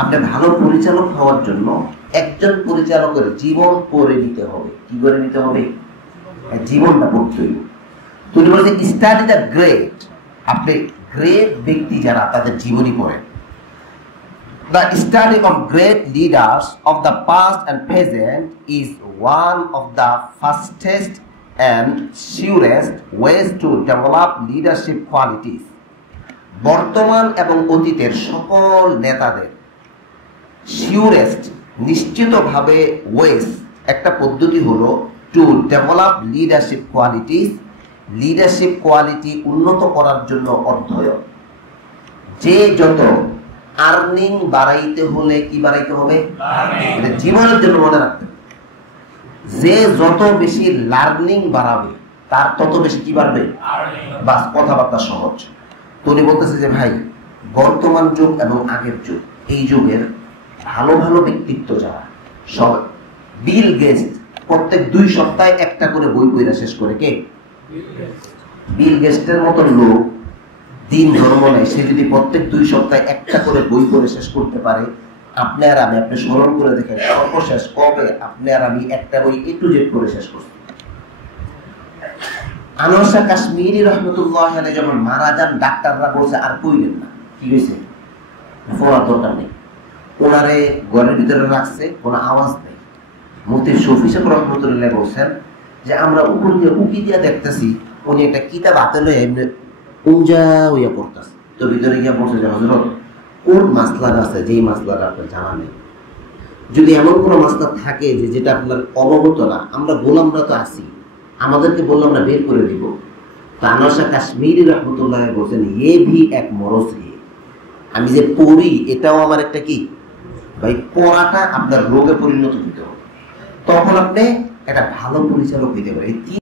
আপনি ভালো পরিচালক হওয়ার জন্য একজন পরিচালকের জীবন করে নিতে হবে। কি করে নিতে হবে? জীবনটা পড়তে হবে। তুমি বলছে স্টাডি দ্য গ্রেট, আপনি গ্রেট ব্যক্তি যারা তাদের জীবনী পড়েন। The study of great leaders of the past and present is one of the fastest and surest ways to develop leadership qualities. বর্তমান এবং অতীতের সকল নেতাদের সিউরেস্ট নিশ্চিতভাবে ওয়েস একটা পদ্ধতি হলো to develop leadership qualities, leadership quality উন্নত করার জন্য অধ্যয়ন। যে যত আর্নিং বাড়াইতে হলে কি বাড়াইতে হবে? এটা জীবনের জন্য মনে রাখতে হবে। যে যত বেশি লার্নিং বাড়াবে তার তত বেশি কি বাড়বে? বাস, কথাবার্তা সহজ। তো উনি বলতেছে যে ভাই, বর্তমান যুগ এবং আগের যুগ, এই যুগের ভালো ভালো ব্যক্তিত্ব যারা সব, বিল গেটস প্রত্যেক 2 সপ্তাহে একটা করে বই পড়া শেষ করে। কে? বিল গেটসের মতো লোক দিন ধর্ম নেই, সে যদি প্রত্যেক 2 সপ্তাহে একটা করে বই পড়ে শেষ করতে পারে, আপনি আর আমি, আপনি স্মরণ করে দেখেন সর্বশেষ কবে আপনি আর আমি একটা বই A to Z করে শেষ করছি? আনোয়ার শাহ কাশ্মীরি রহমতুল্লাহ আলাইহি যখন মারা যান, ডাক্তাররা বলছে আর কইলেন না, কি হয়েছে, পড়ার দরকার নেই। ওনারে ঘরের ভিতরে রাখছে, কোনো আওয়াজ নেই। মুফতি শফি সাহেব রহমতুল্লাহ বলছেন যে আমরা উপর দিয়ে উকি দিয়ে দেখতেছি উনি একটা কিতাব হাতে লয়ে এমনি উঞ্জা হইয়া পড়তেছে। তো ভিতরে গিয়া বলছে যে হযরত, কোন মাসলাটা আছে যেই মাসলাটা আপনার জানা নেই? যদি এমন কোনো মাসলা থাকে যে যেটা আপনার অবগত না, আমরা গোলামরা তো আছি, আমাদেরকে বললে আমরা বের করে দিব। তো আনোয়ার শাহ কাশ্মীরি রহমতুল্লাহ বলছেন এ ভি এক মরজ হে, আমি যে পড়ি এটাও আমার একটা কি ভাই, পড়াটা আপনার রোগে পরিণত হতে হবে, তখন আপনি একটা ভালো পরিচালক হইতে পারে।